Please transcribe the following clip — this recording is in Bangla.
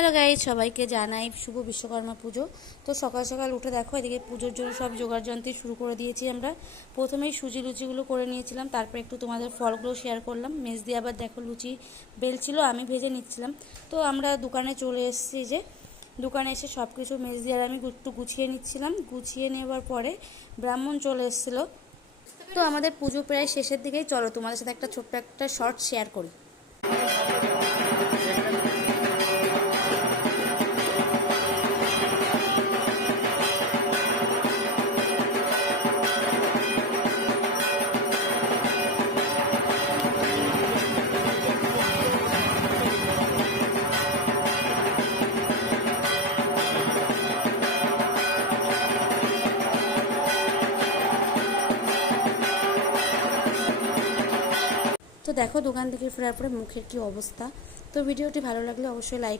হ্যালো গাইজ, সবাইকে জানাই শুভ বিশ্বকর্মা পুজো। তো সকাল সকাল উঠে দেখো, এদিকে পুজোর জন্য সব জোগাড় যন্ত্র শুরু করে দিয়েছি আমরা। প্রথমেই সুজি লুচিগুলো করে নিয়েছিলাম, তারপর একটু তোমাদের ফলগুলো শেয়ার করলাম। মেজ দিয়ে আবার দেখো লুচি বেলছিল, আমি ভেজে নিচ্ছিলাম। তো আমরা দোকানে চলে এসেছি, যে দোকানে এসে সব কিছু মেজ দিয়ে আর আমি একটু গুছিয়ে নিচ্ছিলাম। গুছিয়ে নেওয়ার পরে ব্রাহ্মণ চলে এসেছিলো। তো আমাদের পুজো প্রায় শেষের দিকেই, চলো তোমাদের সাথে একটা ছোট্ট একটা শর্ট শেয়ার করি। তো দেখো দোকান থেকে ফেরার পরে মুখের কি অবস্থা। তো ভিডিওটি ভালো লাগলে অবশ্যই লাইক